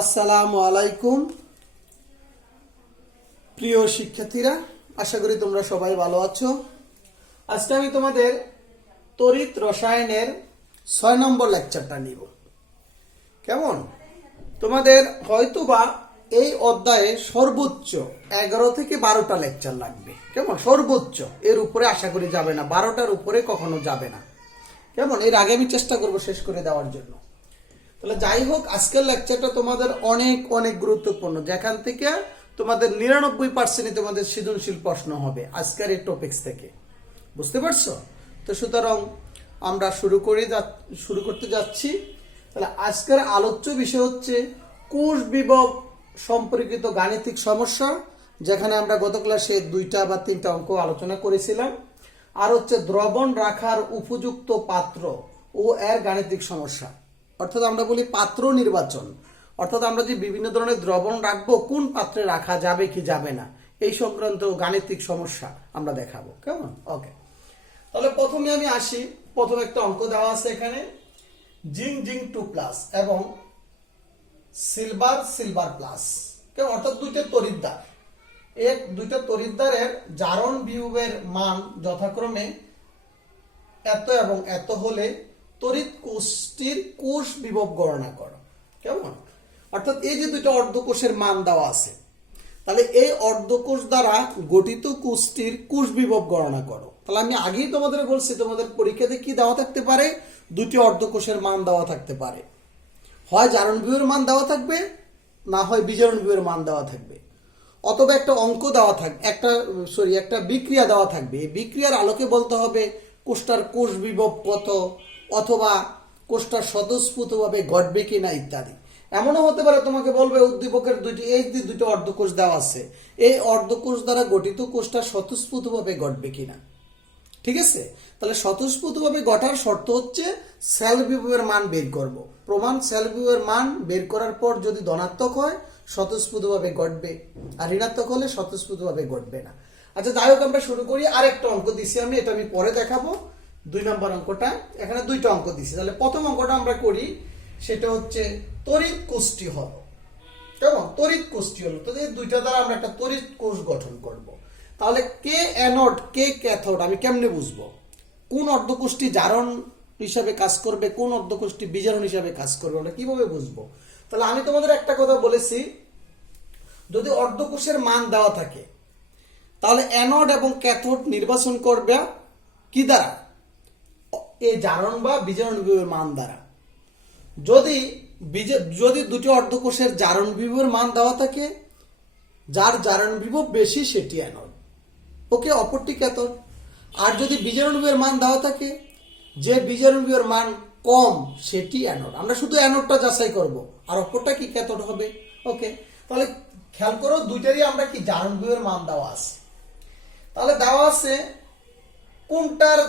আসসালামু আলাইকুম প্রিয় শিক্ষার্থীরা, আশা করি তোমরা সবাই ভালো আছো। আজকে আমি তোমাদের তড়িৎ রসায়নের 6 নম্বর লেকচারটা নিব। কেমন? তোমাদের হয়তোবা এই অধ্যায়ে সর্বোচ্চ 11 থেকে 12টা লেকচার লাগবে। কেমন? সর্বোচ্চ, এর উপরে আশা করি যাবে না, 12টার উপরে কখনো যাবে না। কেমন? এর আগে আমি চেষ্টা করব শেষ করে দেওয়ার জন্য। তাহলে যাই হোক, আজকের লেকচারটা তোমাদের অনেক অনেক গুরুত্বপূর্ণ, যেখান থেকে তোমাদের 99% তোমাদের সৃজনশীল প্রশ্ন হবে আজকের এই টপিকস থেকে। বুঝতে পারছো? তো সুতরাং আমরা শুরু করতে যাচ্ছি। তাহলে আজকের আলোচ্য বিষয় হচ্ছে কোষ বিভব সম্পর্কিত গাণিতিক সমস্যা, যেখানে আমরা গত ক্লাসে 2টা বা 3টা অঙ্ক আলোচনা করেছিলাম। আর হচ্ছে দ্রবণ রাখার উপযুক্ত পাত্র ও এর গাণিতিক সমস্যা, অর্থাৎ আমরা বলি পাত্র নির্বাচন, অর্থাৎ আমরা যে বিভিন্ন ধরনের দ্রবণ রাখবো, কোন পাত্রে রাখা যাবে কি যাবে না, এই সংক্রান্ত গাণিতিক সমস্যা আমরা দেখাবো। কেমন? ওকে, তাহলে প্রথমে আমি আসি। প্রথমে একটা অঙ্ক দেওয়া আছে এখানে, জিঙ্ক 2+ এবং সিলভার প্লাস। কেমন? অর্থাৎ দুইটা তড়িৎদ্বারের জারণ বিভবের মান যথাক্রমে এত এবং এত হলে তড়িৎ কোষটির কোষ বিভব গণনা করো। কেমন? অর্থাৎ এই যে দুটো অর্ধকোষের মান দেওয়া আছে, তাহলে এই অর্ধকোষ দ্বারা গঠিত কোষটির কোষ বিভব গণনা করো। তাহলে আমি আগেই তোমাদের বলছি, তোমাদের পরীক্ষাতে কি দেওয়া থাকতে পারে? দুটি অর্ধকোষের মান দেওয়া থাকতে পারে, হয় জারণ বিভবের মান দেওয়া থাকবে, না হয় বিজারণ বিভবের মান দেওয়া থাকবে, অথবা একটা অঙ্ক দেওয়া থাকবে, একটা বিক্রিয়া দেওয়া থাকবে। এই বিক্রিয়ার আলোকে বলতে হবে কোষটার কোষ বিভব কত, অথবা কোষটা স্বতঃস্ফূর্তভাবে ঘটবে কিনা ইত্যাদি। এমনও হতে পারে তোমাকে বলবে উদ্দীপকের দুটো অর্ধকোষ দেওয়া আছে, এই অর্ধকোষ দ্বারা গঠিত কোষটা স্বতঃস্ফূর্তভাবে ঘটবে কিনা। ঠিক আছে? তাহলে স্বতঃস্ফূর্তভাবে ঘটার শর্ত হচ্ছে সেল বিভবের মান বের করব। প্রমাণ সেল বিভবের মান বের করার পর যদি ধনাত্মক হয় স্বতঃস্ফূর্তভাবে ঘটবে, আর ঋণাত্মক হলে স্বতঃস্ফূর্তভাবে ঘটবে না। আচ্ছা, যাই হোক, আমরা শুরু করি। আরেকটা অঙ্ক দিছি আমি, এটা আমি পরে দেখাবো। 2 নম্বর অঙ্কটা, এখানে 2টা অঙ্ক দিছি। তাহলে প্রথম অঙ্কটা আমরা করি, সেটা হচ্ছে তড়িৎ কোষটি হলো। কেমন? তড়িৎ কোষটি হলো। তো এই দুইটা দ্বারা আমরা একটা তড়িৎ কোষ গঠন করব। তাহলে কে অ্যানোড কে ক্যাথোড আমি কেমনে বুঝবো? কোন অর্ধকোষটি জারণ হিসাবে কাজ করবে, কোন অর্ধকোষটি বিজারণ হিসাবে কাজ করবে, আমরা কিভাবে বুঝবো? তাহলে আমি তোমাদের একটা কথা বলেছি, যদি অর্ধকোষের মান দেওয়া থাকে তাহলে অ্যানোড এবং ক্যাথোড নির্বাচন করবে কি দ্বারা? এই জারণ বা বিজারণ বিভবের মান দ্বারা। যদি দুটি অর্ধকোষের জারণ বিভবের মান দেওয়া থাকে, যার জারণ বিভব বেশি সেটি অ্যানোড, ওকে, অপরটি ক্যাথোড। আর যদি বিজারণ বিভবের মান দেওয়া থাকে, যে বিজারণ বিভবের মান কম সেটি অ্যানোড। আমরা শুধু অ্যানোডটা যাচাই করব, আর অপরটা কি ক্যাথোড হবে। ওকে, তাহলে খেয়াল করো, দুইটারই আমরা কি জারণ বিভবের মান দেওয়া আছে। তাহলে দেওয়া আছে কোনটার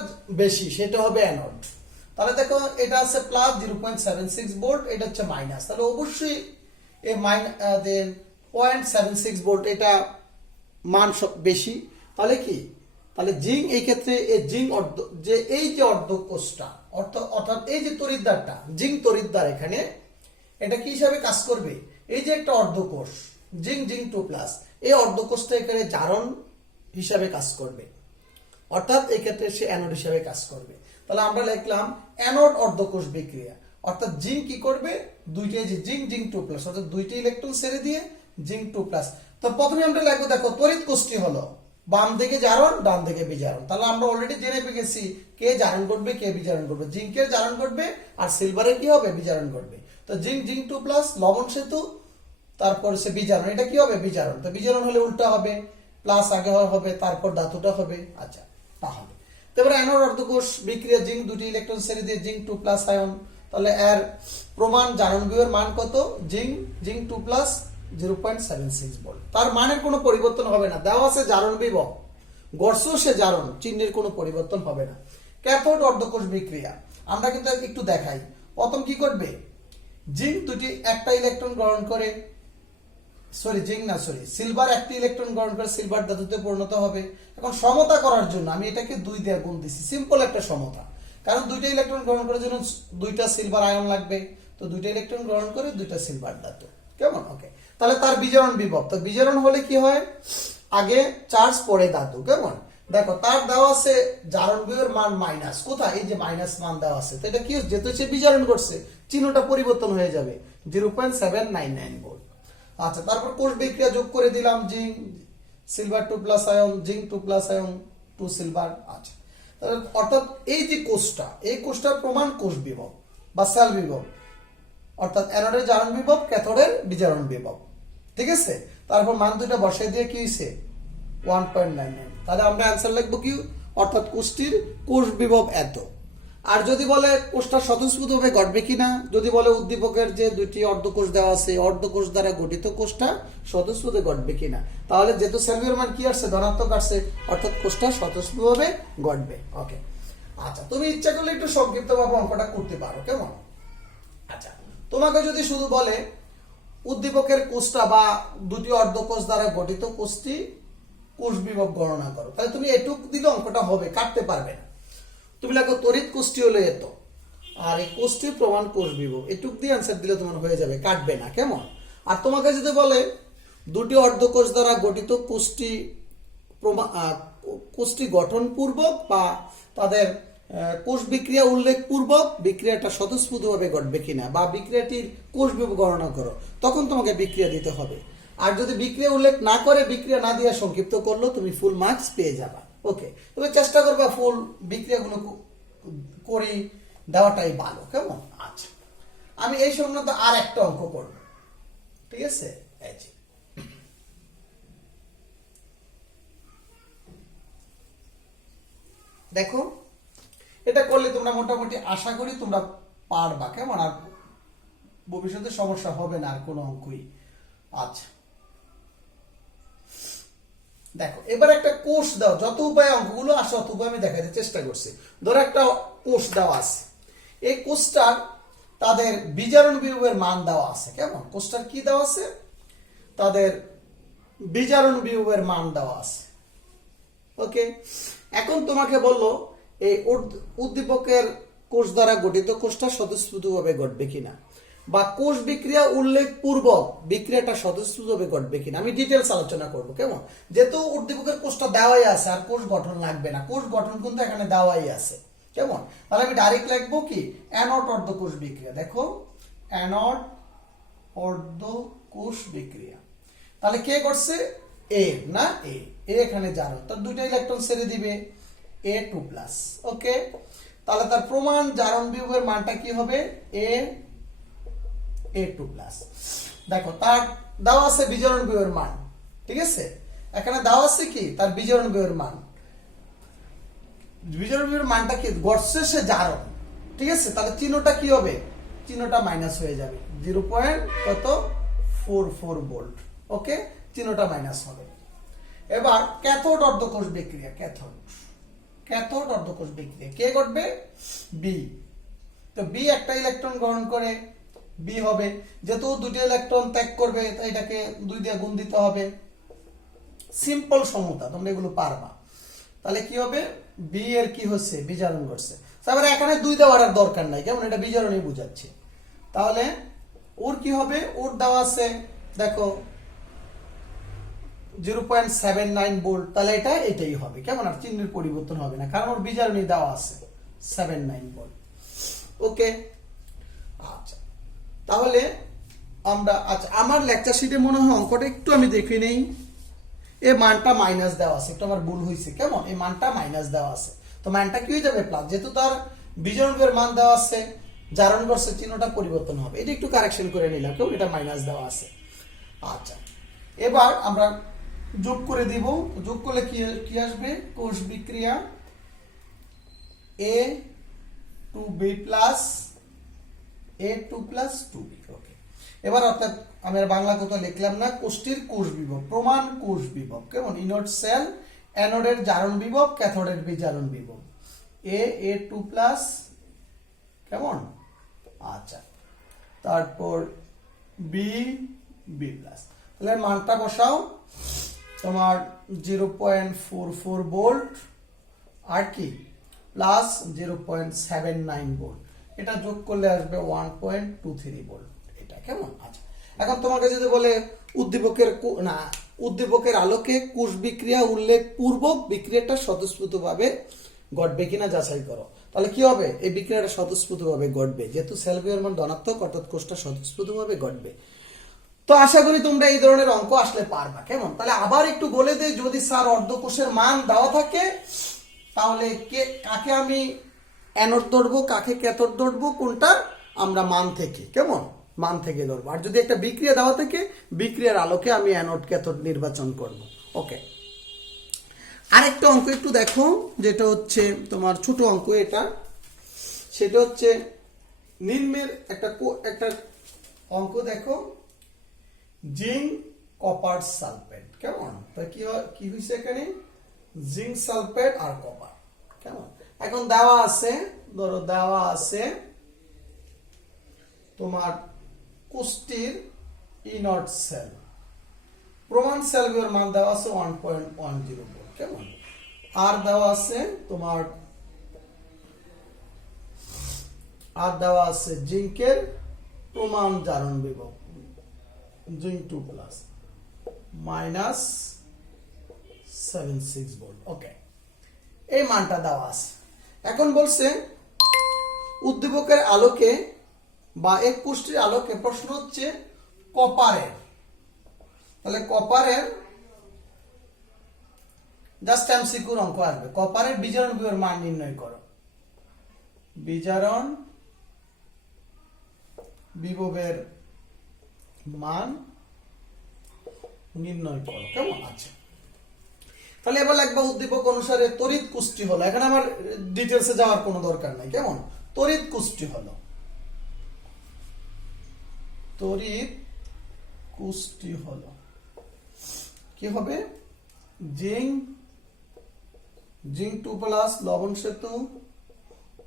বেশি, সেটা হবে অ্যানোড। তাহলে দেখো, এটা আছে প্লাস 0.76 ভোল্ট, এটা হচ্ছে মাইনাস। তাহলে অবশ্যই এই 0.76 ভোল্ট এটা মান বেশি। তাহলে কি? তাহলে জিঙ্ক, এই ক্ষেত্রে এই যে অর্ধকোষটা, অর্থাৎ এই যে তড়িৎদ্বারটা, জিঙ্ক তড়িৎদ্বার, এখানে এটা কি হিসাবে কাজ করবে? এই যে একটা অর্ধকোষ জিঙ্ক 2+, এই অর্ধকোষটা এখানে জারণ হিসাবে কাজ করবে, অর্থাৎ এই ক্ষেত্রে সে অ্যানোড হিসাবে কাজ করবে। তাহলে আমরা লিখলাম অ্যানোড অর্ধকোষ বিক্রিয়া, অর্থাৎ জিঙ্ক কি করবে? দুইটাই যে জিঙ্ক 2+, অর্থাৎ দুইটা ইলেকট্রন ছেড়ে দিয়ে জিঙ্ক 2+। তো প্রথমে আমরা লিখবো, দেখো তড়িৎ কোষটি হলো বাম দিকে জারণ, ডান দিকে বিজারণ। তাহলে আমরা অলরেডি জেনে গেছি কে জারণ করবে, কে বিজারণ করবে। জিঙ্কের জারণ করবে, আর সিলভারের কি হবে? বিজারণ করবে। তো জিঙ্ক 2+, লবণ সেতু, তারপর সে বিজারণ, এটা কি হবে? বিজারণ। তো বিজারণ হলে উল্টা হবে, প্লাস আগে হবে, তারপর ধাতুটা হবে। আচ্ছা, তাহলে এবারে অ্যানোড অর্ধকোষ বিক্রিয়া, জিঙ্ক দুটি ইলেকট্রন ছেড়ে দিয়ে জিঙ্ক 2+ আয়ন। তাহলে এর প্রমাণ জারণ বিভবের মান কত? Zinc 2+, 0.76 volt. তার মানের কোনো পরিবর্তন হবে না, দেওয়া আছে জারণ বিভব, গড়ছো সে জারণ, চিহ্নের কোনো পরিবর্তন হবে না। ক্যাথোড অর্ধকোষ বিক্রিয়া আমরা কিন্তু একটু দেখাই। প্রথম কি করবে? জিঙ্ক দুটি একটা ইলেকট্রন গ্রহণ করে, সিলভার একটি ইলেকট্রন গ্রহণ করে সিলভার ধাতুতে পরিণত হবে। এখন সমতা করার জন্য আমি এটাকে 2 দিয়ে গুণ দিছি, সিম্পল একটা সমতা, কারণ দুইটা ইলেকট্রন গ্রহণ করার জন্য 2টা সিলভার আয়ন লাগবে। তো 2টা ইলেকট্রন গ্রহণ করে 2টা সিলভার ধাতু। কেমন? ওকে, তাহলে তার বিজারণ বিভব, তো বিজারণ হলে কি হয়, আগে চার্জ পরে ধাতু, কেমন? দেখো তার দেওয়া আছে জারণ বিভবের মান মাইনাস, কোথায়, এই যে মাইনাস মান দেওয়া আছে, তো এটা কি, যেহেতু সে বিজারণ করছে চিহ্নটা পরিবর্তন হয়ে যাবে, 0.799 ভোল্ট। আচ্ছা, তারপর কোষ বিক্রিয়া যোগ করে দিলাম, zinc silver 2 plus ion, zinc 2 plus ion 2 silver. আচ্ছা, অর্থাৎ এই যে কোষটা, এই কোষটার প্রমাণ কোষ বিভব বা সেল বিভব, অর্থাৎ অ্যানোডের জারণ বিভব, ক্যাথোডের বিজারণ বিভব, ঠিক আছে। তারপর মান দুটো বসাই দিয়ে কি হয়েছে, 1.99। তাহলে আমরা অ্যান্সার লিখবো কি, অর্থাৎ কোষটির কোষ বিভব এত। আর যদি বলে কোষটা স্বতঃস্ফূর্তভাবে ঘটবে কিনা, যদি বলে উদ্দীপকের যে দুইটি অর্ধকোষ দেওয়া আছে, অর্ধকোষ দ্বারা গঠিত কোষটা স্বতঃস্ফূর্ত ঘটবে কিনা, তাহলে যেহেতু সেলভিয়ার মান কি আসছে, ধনাত্মক আসছে, অর্থাৎ কোষটা স্বতঃস্ফূর্তভাবে ঘটবে। ওকে, আচ্ছা, তুমি ইচ্ছা করলে একটু সংক্ষিপ্তভাবে অঙ্কটা করতে পারো, কেমন? আচ্ছা, তোমাকে যদি শুধু বলে উদ্দীপকের কোষটা বা দুটি অর্ধকোষ দ্বারা গঠিত কোষটি কোষ বিভব গণনা করো, তাহলে তুমি এটুক দিলে অঙ্কটা হবে, কাটতে পারবে না। তুমি লাগো তড়িৎ কোষটি হলো এত, আর এই কোষটির প্রমাণ কোষ বিভব, এটুক দিয়ে অ্যান্সার দিলে তোমার হয়ে যাবে, কাটবে না, কেমন? আর তোমাকে যদি বলে দুটি অর্ধকোষ দ্বারা গঠিত কোষটি গঠনপূর্বক বা তাদের কোষ বিক্রিয়া উল্লেখ পূর্বক বিক্রিয়াটা স্বতঃস্ফূর্তভাবে ঘটবে কিনা, বা বিক্রিয়াটির কোষ বিভব গণনা করো, তখন তোমাকে বিক্রিয়া দিতে হবে। আর যদি বিক্রিয়া উল্লেখ না করে, বিক্রিয়া না দিয়ে সংক্ষিপ্ত করলো, তুমি ফুল মার্কস পেয়ে যাবা। ওকে, তুমি চেষ্টা করবা ফুল বিক্রিয়াগুলো করে দেওয়াটাই ভালো, কেমন? আচ্ছা, আমি এই সংক্রান্ত আর একটা অঙ্ক করব, ঠিক আছে। এই যে দেখো, এটা করলে তোমরা মোটামুটি আশা করি তোমরা পারবা, কেমন? আর ভবিষ্যতে সমস্যা হবে না আর কোনো অঙ্কই। আচ্ছা, দেখো এবার একটা কোষ দাও, যত উপায়ে অঙ্কগুলো আসে অত উপায় আমি দেখাতে চেষ্টা করছি। ধরো একটা কোষ দেওয়া আছে, এই কোষটার তাদের বিজারণ বিভবের মান দেওয়া আছে, কেমন? কোষটার কি দেওয়া আছে, তাদের বিজারণ বিভবের মান দেওয়া আছে। ওকে, এখন তোমাকে বললো এই উদ্দীপকের কোষ দ্বারা গঠিত কোষটা স্বতঃস্ফূর্তভাবে ঘটবে কিনা, বা কোষ বিক্রিয়া উল্লেখ পূর্বক বিক্রিয়াটা স্বতঃস্ফূর্তভাবে ঘটবে কিনা, আমি ডিটেলস আলোচনা করব, কেমন? যেহেতু উদ্দীপকের কোষটা দেওয়াই আছে, আর কোষ গঠন লাগবে না, কোষ গঠন কিন্তু এখানে দেওয়াই আছে, কেমন? তাহলে আমি ডাইরেক্ট লিখবো কি, অ্যানোড অর্ধকোষ বিক্রিয়া। দেখো, অ্যানোড অর্ধকোষ বিক্রিয়া, তাহলে কে করছে, এ না, এ এখানে জারণ, তার দুইটা ইলেকট্রন ছেড়ে দিবে, A2 প্লাস। ওকে, তাহলে তার প্রমাণ জারণ বিভবের মানটা কি হবে, A2 প্লাস। দেখো তার দেওয়া আছে বিজারণ বিভবের মান, ঠিক আছে, এখানে দেওয়া আছে কি, তার বিজারণ বিভবের মান, বিজারণ বিভবের মানটা কি, ঘটছে সে জারণ, ঠিক আছে, তাহলে চিহ্নটা কি হবে, চিহ্নটা মাইনাস হয়ে যাবে, 0.44 ভোল্ট। ওকে, চিহ্নটা মাইনাস হবে। এবার ক্যাথোড অর্ধকোষ বিক্রিয়া, ক্যাথোড অর্ধকোষ বিক্রিয়া কে ঘটবে, বি। তো বি একটা ইলেকট্রন গ্রহণ করে, বি হবে, যেহেতু দুটি ইলেকট্রন ত্যাগ করবে তাই এটাকে 2 দিয়ে গুণ দিতে হবে, সিম্পল সমতা, তোমরা এগুলো পারবা। তাহলে কি হবে, বি এর কি হচ্ছে, বিজারণ ঘটছে। তারপরে এখানে 2 দেওয়ার আর দরকার নাই, কেমন? এটা বিজারণই বুঝাচ্ছে। তাহলে ওর কি হবে, ওর দেওয়া আছে দেখো 0.79 ভোল্ট, তাহলে এটাই হবে, কেমন? আর চিহ্নের পরিবর্তন হবে না, কারণ ওর বিজারণী দেওয়া আছে 79 ভোল্ট। ওকে, আচ্ছা, তাহলে আমরা, আচ্ছা আমার লেকচার শিটে মনে হয় অঙ্কটা একটু আমি দেখে নেই, এই মানটা মাইনাস দেওয়া আছে, একটু আমার ভুল হয়েছে, কেমন? এই মানটা মাইনাস দেওয়া আছে, তো মানটা কি হয়ে যাবে, প্লাস, যেহেতু তার বিজারণের মান দেওয়া আছে, জারণ করছে, চিহ্নটা পরিবর্তন হবে, এটা একটু কারেকশন করে নিলাম, কেউ এটা মাইনাস দেওয়া আছে। আচ্ছা, এবার আমরা যোগ করে দিব, যোগ করলে কি আসবে, কোষ বিক্রিয়া A2B plus A2 plus 2B। ওকে, এবার অর্থাৎ আমি আর বাংলা কথা লিখলাম না, কোষটির কোষ বিভব, প্রমাণ কোষ বিভব, কেমন? ইনোড সেল, অ্যানোডের জারণ বিভব, ক্যাথোডের বিজারণ বিভব, A2 প্লাস, কেমন? আচ্ছা, তারপর B প্লাস, তাহলে মানটা বসাও, তোমার 0.44 ভোল্ট আর কি প্লাস 0.79 ভোল্ট, এটা যোগ করলে আসবে 1.23 ভোল্ট, এটা, কেমন? আচ্ছা, এখন তোমাকে যদি বলে উদ্দীপকের আলোকে কোষ বিক্রিয়া উল্লেখ পূর্বক বিক্রিয়াটা স্বতঃস্ফূর্তভাবে ঘটবে কিনা যাচাই করো, তাহলে কি হবে? এই বিক্রিয়াটা স্বতঃস্ফূর্তভাবে ঘটবে, যেহেতু সেল বিহেভিয়ার মান ধনাত্মক, অর্থাৎ কোষটা স্বতঃস্ফূর্তভাবে ঘটবে। তো আশা করি তোমরা এই ধরনের অঙ্ক আসলে পারবা। কেমন? তাহলে আবার একটু বলে দেই, যদি স্যার অর্ধকোষের মান দেওয়া থাকে তাহলে কাকে আমি অ্যানোড ধরবো, কাকে ক্যাথোড ধরবো, কোনটা আমরা মান থেকে, কেমন, মান থেকে ধরবো। আর যদি একটা বিক্রিয়া দেওয়া থাকে, বিক্রিয়ার আলোকে আমি অ্যানোড ক্যাথোড নির্বাচন করব। ওকে, আরেকটা অঙ্ক একটু দেখো, যেটা হচ্ছে তোমার ছোট অঙ্ক এটা, সেটা হচ্ছে নিম্নের একটা অঙ্ক দেখো, জিঙ্ক কপার সালফেট। কেমন? তা কি হয়েছে এখানে? জিঙ্ক সালফেট আর কপার। কেমন? এখন দেওয়া আছে, ধরো দেওয়া আছে তোমার কোষটির ইনট সেল, প্রমাণ সেল বিহেভিয়ার মান দেওয়া আছে 1.10 ভোল্ট। কেমন? আর দেওয়া আছে তোমার জিঙ্কের প্রমাণ জারণ বিভব, জিঙ্ক 2+ -76 ভোল্ট। ওকে, এই মানটা দেওয়া আছে। এখন বলছে উদ্দীপকের আলোকে বা এক কোষটির আলোকে, প্রশ্ন হচ্ছে কপারের, তাহলে কপারের জাস্ট এমসিকিউর অঙ্ক আসবে, কপারের বিজারণ বিভবের মান নির্ণয় করো, বিজারণ বিভবের মান নির্ণয় করো। কেমন? আচ্ছা, তাহলে এবার লাগবে উদ্দীপক অনুসারে তড়িৎ কুষ্টি হলো। এখানে আমার ডিটেলসে যাওয়ার কোনো দরকার নাই। কেমন? তড়িৎ কুষ্টি হলো, তড়িৎ কুষ্টি হলো কি হবে? জিঙ্ক 2+ লবণ সেতু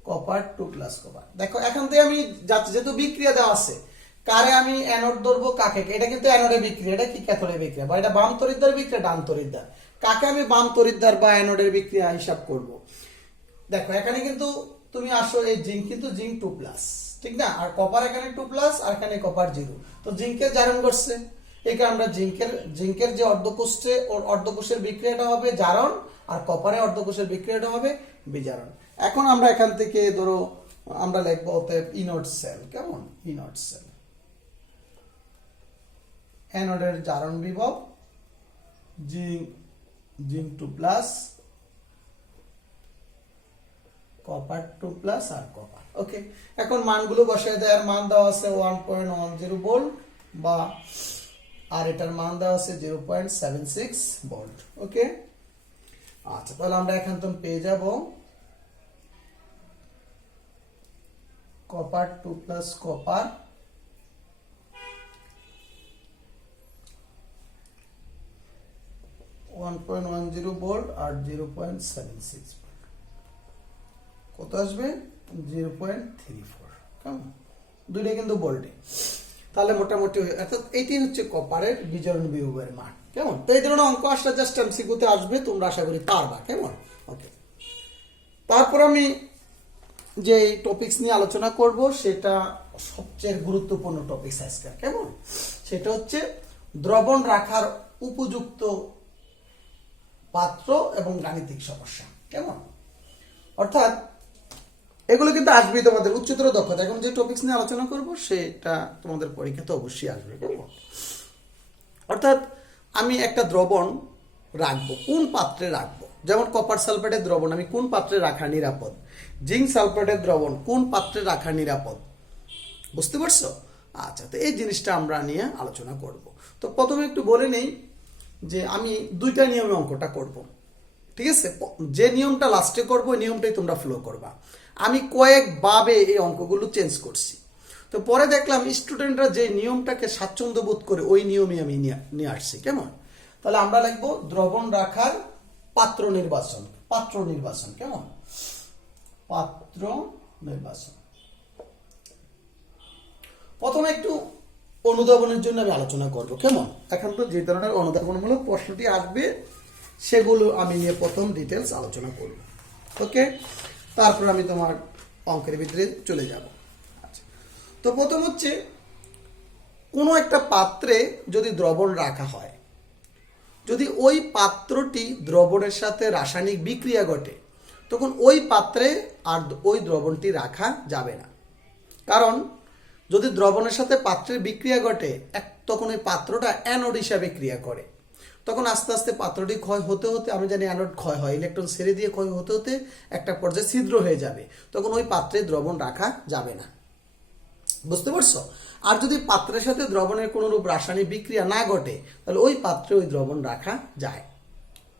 কপার 2+ কপার। দেখো এখান থেকে আমি যাচ্ছি, যেহেতু বিক্রিয়া দেওয়া আছে, কারে আমি অ্যানোড ধরবো, কাকে, এটা কিন্তু অ্যানোডের বিক্রিয়া, এটা কি ক্যাথোডের বিক্রিয়া, বা এটা বাম তড়িৎদ্বার বিক্রিয়া, ডান তড়িৎদ্বার, কাকে আমি বাম তড়িৎদ্বার বা অ্যানোডের বিক্রিয়া হিসাব করব। দেখো এখানে কিন্তু তুমি আসো, এই জিঙ্ক কিন্তু জিঙ্ক 2+, ঠিক না? আর কপার এখানে 2+, আর এখানে কপার 0। তো জিঙ্কের জারণ করছে, এই কারণে আমরা জিঙ্কের যে অর্ধকোষের বিক্রিয়াটা হবে জারণ, আর কপারের অর্ধকোষের বিক্রিয়াটা হবে বিজারণ। এখন আমরা এখান থেকে ধরো আমরা লিখবো ইনট সেল। কেমন? ইনট সেল, অ্যানোডের জারণ বিভব জিঙ্ক 2+, কপার 2+ আর কপার। ওকে, এখন মানগুলো বসায় দেয়। মান দেওয়া আছে 1.10 ভোল্ট, বা আর এটার মান দেওয়া আছে 0.76 ভোল্ট। ওকে, আচ্ছা, তাহলে আমরা এখান থেকে পেয়ে যাব কপার 2+ কপার 1.10 ভোল্ট আর 0.76 ভোল্ট, কত আসবে? 0.34। কেমন? দুইটা কিন্তু ভোল্টে, তাহলে মোটামুটি অর্থাৎ এটি হচ্ছে কপারের বিজারণ বিভবের মান। কেমন? তো এই ধরনের অঙ্ক আসলে জাস্ট এমসিকিউতে আসবে, তোমরা আশা করি পারবা। কেমন? ওকে, তারপর আমি যে টপিকস নিয়ে আলোচনা করব সেটা সবচেয়ে গুরুত্বপূর্ণ টপিকস আজকে। কেমন? সেটা হচ্ছে দ্রবণ রাখার উপযুক্ত পাত্র এবং গাণিতিক সমস্যা। কেমন? অর্থাৎ এগুলো কিন্তু আসবেই তোমাদের উচ্চতর দক্ষতা। এখন যে টপিকস নিয়ে আলোচনা করব সেটা তোমাদের পরীক্ষাতে অবশ্যই আসবে। কেমন? অর্থাৎ আমি একটা দ্রবণ রাখবো, কোন পাত্রে রাখবো, যেমন কপার সালফেটের দ্রবণ আমি কোন পাত্রে রাখা নিরাপদ, জিঙ্ক সালফেটের দ্রবণ কোন পাত্রে রাখা নিরাপদ, বুঝতে পারছো? আচ্ছা, তো এই জিনিসটা আমরা নিয়ে আলোচনা করব। তো প্রথমে একটু বলে নেই যে আমি দুইটা নিয়মে অঙ্কটা করব, ঠিক আছে? যে নিয়মটা লাস্টে করবো ওই নিয়মটাই তোমরা ফলো করবা। আমি কয়েকভাবে এই অঙ্কগুলো চেঞ্জ করছি, তো পরে দেখলাম স্টুডেন্টরা যে নিয়মটাকে স্বাচ্ছন্দ্য বোধ করে ওই নিয়মই আমি নিয়ে আসছি। কেমন? তাহলে আমরা লিখবো দ্রবণ রাখার পাত্র নির্বাচন। কেমন? পাত্র নির্বাচন। প্রথমে একটু অনুধাবনের জন্য আমি আলোচনা করব। কেমন? এখন তো যে ধরনের অনুধাবনমূলক প্রশ্নটি আসবে সেগুলো আমি নিয়ে প্রথম ডিটেলস আলোচনা করব। ওকে, তারপর আমি তোমার অঙ্কের ভিতরে চলে যাব। আচ্ছা, তো প্রথম হচ্ছে কোনো একটা পাত্রে যদি দ্রবণ রাখা হয়, যদি ওই পাত্রটি দ্রবণের সাথে রাসায়নিক বিক্রিয়া ঘটে, তখন ওই পাত্রে আর ওই দ্রবণটি রাখা যাবে না। কারণ যদি দ্রবণের সাথে পাত্রের বিক্রিয়া ঘটে, তখন ওই পাত্রটা অ্যানোড হিসাবে ক্রিয়া করে। তখন আস্তে আস্তে পাত্রটি ক্ষয় হতে হতে, আমি জানি অ্যানোড ক্ষয় হয়, ইলেকট্রন ছেড়ে দিয়ে ক্ষয় হতে হতে একটা পর্যায়ে ছিদ্র হয়ে যাবে। তখন ওই পাত্রে দ্রবণ রাখা যাবে না। বুঝতে পারছো? আর যদি পাত্রের সাথে দ্রবণের কোনো রূপ রাসায়নিক বিক্রিয়া না ঘটে, তাহলে ওই পাত্রে ওই দ্রবণ রাখা যায়।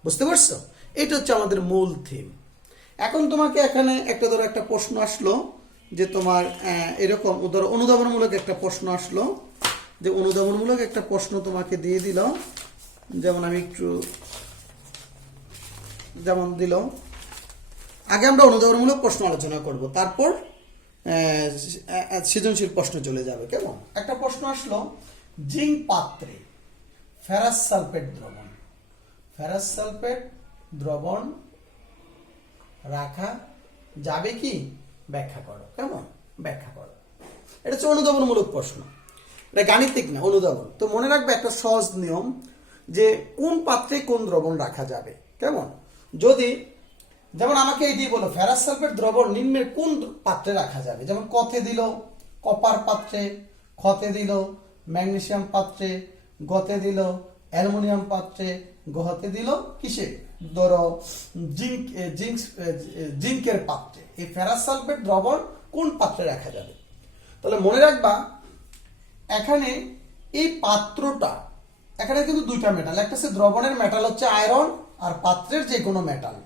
বুঝতে পারছো? এটা হচ্ছে আমাদের মূল থিম। এখন তোমাকে এখানে একটা প্রশ্ন আসলো যে তোমার এরকম অনুধাবনমূলক একটা প্রশ্ন আসলো, যে অনুধাবনমূলক একটা প্রশ্ন তোমাকে দিয়ে দিল। যেমন আমি একটু দিল, আগে আমরা অনুধাবনমূলক প্রশ্ন আলোচনা করব, তারপর সৃজনশীল প্রশ্ন চলে যাবে। কেমন? একটা প্রশ্ন আসলো, জিঙ্ক পাত্রে ফেরাস সালফেট দ্রবণ রাখা যাবে কি? ব্যাখ্যা করো। কেমন? ব্যাখ্যা করো। এটা হচ্ছে অনুধাবনমূলক প্রশ্ন, এটা গাণিতিক না, অনুধাবন। তো মনে রাখবে একটা সহজ নিয়ম, যে কোন পাত্রে কোন দ্রবণ রাখা যাবে। কেমন? যদি যেমন আমাকে এটি বলো, ফেরাস সালফেট দ্রবণ নিম্নের কোন পাত্রে রাখা যাবে? যেমন কতে দিল কপার পাত্রে, খতে দিল ম্যাগনেসিয়াম পাত্রে, গতে দিল অ্যালুমিনিয়াম পাত্রে, গহতে দিল কিসে? ধরো জিঙ্কের পাত্রে। এই ফেরাস সালফেট দ্রবণ কোন পাত্রে রাখা যাবে? তাহলে মনে রাখবা, এখানে এই পাত্রটা, এখানে কিন্তু দুইটা মেটাল, একটা হচ্ছে দ্রবণের মেটাল হচ্ছে আয়রন, আর পাত্রের যে কোনো মেটাল।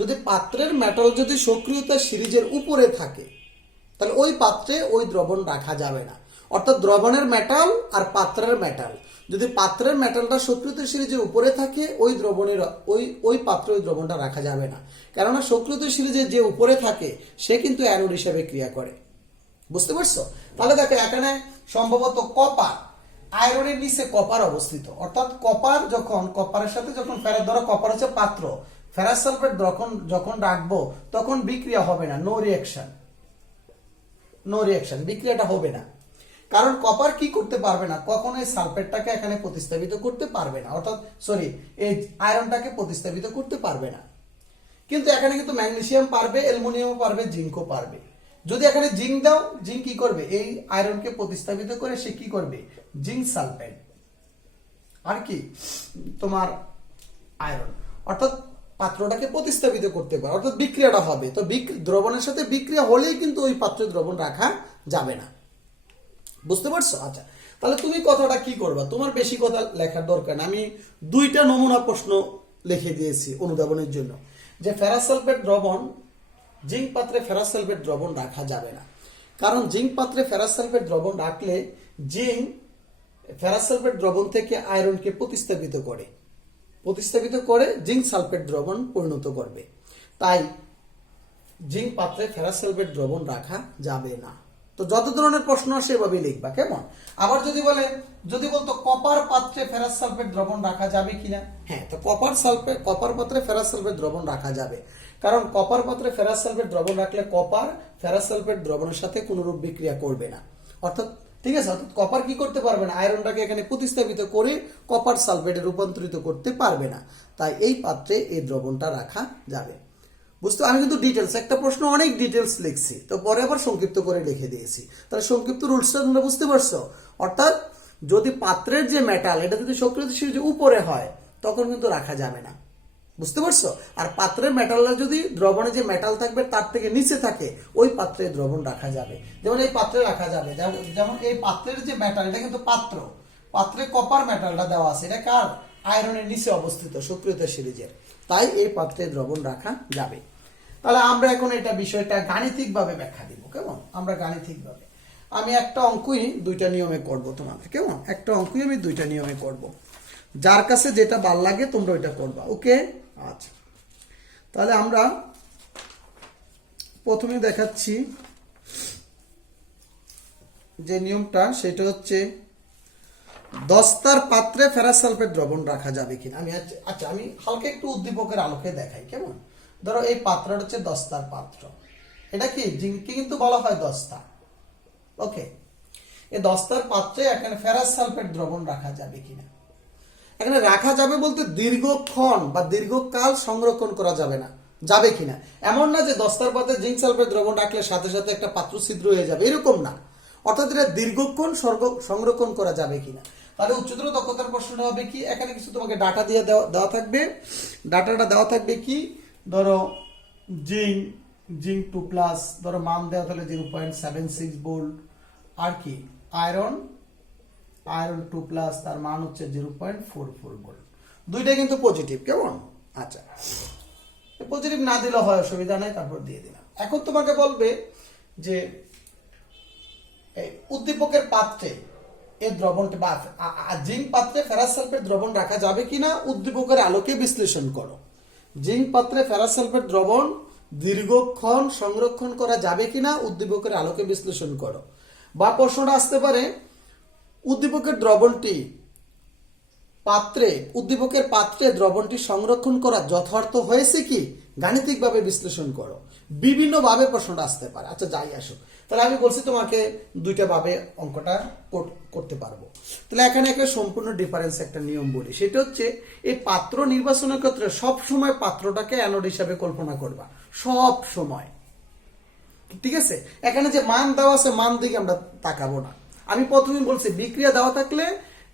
যদি পাত্রের মেটাল যদি সক্রিয়তা সিরিজের উপরে থাকে, তাহলে ওই পাত্রে ওই দ্রবণ রাখা যাবে না। অর্থাৎ দ্রবণের মেটাল আর পাত্রের মেটাল, যদি পাত্রের মেটালটা সক্রিয়তা সিরিজের উপরে থাকে, ওই দ্রবণের ওই পাত্রে ওই দ্রবণটা রাখা যাবে না। কেননা সক্রিয়তা সিরিজের যে উপরে থাকে সে কিন্তু অ্যানোড হিসেবে ক্রিয়া করে। বুঝতে পারছো? তাহলে দেখো, এখানে সম্ভবত কপার, আয়রনের নিচে কপার অবস্থিত, অর্থাৎ কপার কপারের সাথে যখন ফেরাস, ধরো কপার হচ্ছে পাত্র, ফেরাস সালফেট যখন রাখবো তখন বিক্রিয়া হবে না, নো রিঅ্যাকশন, বিক্রিয়াটা হবে না। কারণ কপার কি করতে পারবে না, কখনো এই সালফেটটাকে এখানে প্রতিস্থাপিত করতে পারবে না, অর্থাৎ এই আয়রনটাকে প্রতিস্থাপিত করতে পারবে না। কিন্তু এখানে কিন্তু ম্যাগনেসিয়াম পারবে, অ্যালুমিনিয়াম পারবে, জিঙ্কও পারবে। যদি এখানে জিঙ্ক দাও, জিঙ্ক কি করবে? এই আয়রনকে প্রতিস্থাপিত করে সে কি করবে? জিঙ্ক সালফেট আর কি তোমার আয়রন, অর্থাৎ পাত্রটাকে প্রতিস্থাপিত করতে পারে, অর্থাৎ বিক্রিয়াটা হবে। তো দ্রবণের সাথে বিক্রিয়া হলেই কিন্তু ওই পাত্রে দ্রবণ রাখা যাবে না। বুঝতে পারছো? আচ্ছা, তাহলে তুমি কথাটা কি করবা? তোমার বেশি কথা লেখার দরকার না, আমি দুইটা নমুনা প্রশ্ন লিখে দিয়েছি অনুধাবনের জন্য, যে ফেরাস সালফেট দ্রবণ, জিঙ্ক পাত্রে ফেরাস সালফেট দ্রবণ রাখা যাবে না। কারণ জিঙ্ক পাত্রে ফেরাস সালফেট দ্রবণ রাখলে জিঙ্ক ফেরাস সালফেট দ্রবণ থেকে আয়রনকে প্রতিস্থাপিত করে জিঙ্ক সালফেট দ্রবণ পরিণত করবে। তাই জিঙ্ক পাত্রে ফেরাস সালফেট দ্রবণ রাখা যাবে না। তো যত ধরনের প্রশ্ন আসে এভাবেই লিখবা। কেমন? আবার যদি বলতো কপার পাত্রে ফেরাস সালফেট দ্রবণ রাখা যাবে কিনা, হ্যাঁ, তো কপার পাত্রে ফেরাস সালফেট দ্রবণ রাখা যাবে। কারণ কপার পাত্রে ফেরাস সালফেট দ্রবণ রাখলে কপার ফেরাস সালফেট দ্রবণের সাথে কোনো রূপ বিক্রিয়া করবে না। অর্থাৎ ঠিক আছে, অর্থাৎ কপার কি করতে পারবে না? আয়রনটাকে এখানে প্রতিস্থাপিত করে কপার সালফেটে রূপান্তরিত করতে পারবে না। তাই এই পাত্রে এই দ্রবণটা রাখা যাবে। বুঝতে, আমি কিন্তু ডিটেলস, একটা প্রশ্ন অনেক ডিটেলস লিখছি, তো পরে আবার সংক্ষিপ্ত করে লিখে দিয়েছি। তাহলে সংক্ষিপ্ত রুলসটা তোমরা বুঝতে পারছো? অর্থাৎ যদি পাত্রের যে মেটাল, এটা যদি সক্রিয়তা সিরিজের উপরে হয়, তখন কিন্তু রাখা যাবে না। বুঝতে পারছো? আর পাত্রের মেটালটা যদি দ্রবণে যে মেটাল থাকবে তার থেকে নিচে থাকে, ওই পাত্রে দ্রবণ রাখা যাবে। যেমন এই পাত্রে রাখা যাবে, যেমন এই পাত্রের যে মেটাল, এটা কিন্তু পাত্রে কপার মেটালটা দেওয়া আছে, এটা কার? আয়রনের নিচে অবস্থিত সক্রিয়তা সিরিজের, তাই এই পাত্রে দ্রবণ রাখা যাবে। তাহলে আমরা এখন এটা বিষয়টা গাণিতিকভাবে ব্যাখ্যা দিব। কেমন? আমরা গাণিতিকভাবে, আমি একটা অঙ্কই দুইটা নিয়মে করব তোমাদের। কেমন? একটা অঙ্কই আমি দুইটা নিয়মে করব, যার কাছে যেটা ভাল লাগে তোমরা ওইটা করবা। ওকে? আচ্ছা, তাহলে আমরা প্রথমে দেখাচ্ছি যে নিয়মটা, সেটা হচ্ছে দস্তার পাত্রে ফেরাস সালফেট দ্রবণ রাখা যাবে কিনা। আমি হালকা একটু উদ্দীপকের আলোকে দেখাই। কেমন? ধরো এই পাত্রটা হচ্ছে দস্তার পাত্র, এটা কি জিঙ্ককে কিন্তু বলা হয় দস্তা। ওকে, এই দস্তার পাত্রে এখানে ফেরাস সালফেট দ্রবণ রাখা যাবে কিনা। এখানে রাখা যাবে বলতে দীর্ঘক্ষণ বা দীর্ঘকাল সংরক্ষণ করা যাবে না, যাবে কিনা। এমন না যে দস্তার পাত্রে জিঙ্ক সালফেট দ্রবণ রাখলে সাথে সাথে একটা পাত্র ছিদ্র হয়ে যাবে, এরকম না। অর্থাৎ এটা দীর্ঘক্ষণ সংরক্ষণ করা যাবে কিনা। তাহলে উচ্চতর দক্ষতার প্রশ্নটা হবে কি, এখানে কিছু তোমাকে ডাটা দিয়ে দেওয়া থাকবে। ডাটাটা দেওয়া থাকবে কি, ধরো জিঙ্ক 2+, ধরো মান দেওয়া তাহলে 0.76 ভোল্ট। আর কি আয়রন 2+, তার মান হচ্ছে 0.44 ভোল্ট। দুইটা কিন্তু পজিটিভ, কেমন? আচ্ছা, পজিটিভ না দিলে হয়, অসুবিধা নাই, তারপর দিয়ে দিলাম। এখন তোমাকে বলবে যে এই উদ্দীপকের পাত্রে এই দ্রবণটি বা জিঙ্ক পাত্রে ফেরাস সালফেট দ্রবণ রাখা যাবে কিনা উদ্দীপকের আলোকে বিশ্লেষণ করো। জিঙ্ক পাত্রে ফেরাস সালফেট দ্রবণ দীর্ঘক্ষণ সংরক্ষণ করা যাবে কিনা উদ্দীপকের আলোকে বিশ্লেষণ করো। বা প্রশ্নটা আসতে পারে উদ্দীপকের পাত্রে দ্রবণটি সংরক্ষণ করা যথার্থ হয়েছে কি গাণিতিকভাবে বিশ্লেষণ করো। বিভিন্ন ভাবে প্রশ্নটা আসতে পারে। আচ্ছা, যাই আসুক, তাহলে আমি বলছি তোমাকে দুইটা ভাবে অঙ্কটা করতে পারবো। তাহলে এখানে একটা সম্পূর্ণ ডিফারেন্স একটা নিয়ম বলি, সেটা হচ্ছে এই পাত্র নির্বাচনের ক্ষেত্রে সব সময় পাত্রটাকে অ্যানোড হিসাবে কল্পনা করবা, সব সময়, ঠিক আছে? এখানে যে মান দেওয়া আছে মান দিকে আমরা তাকাবো না। আমি প্রথমে বলছি বিক্রিয়া দেওয়া থাকলে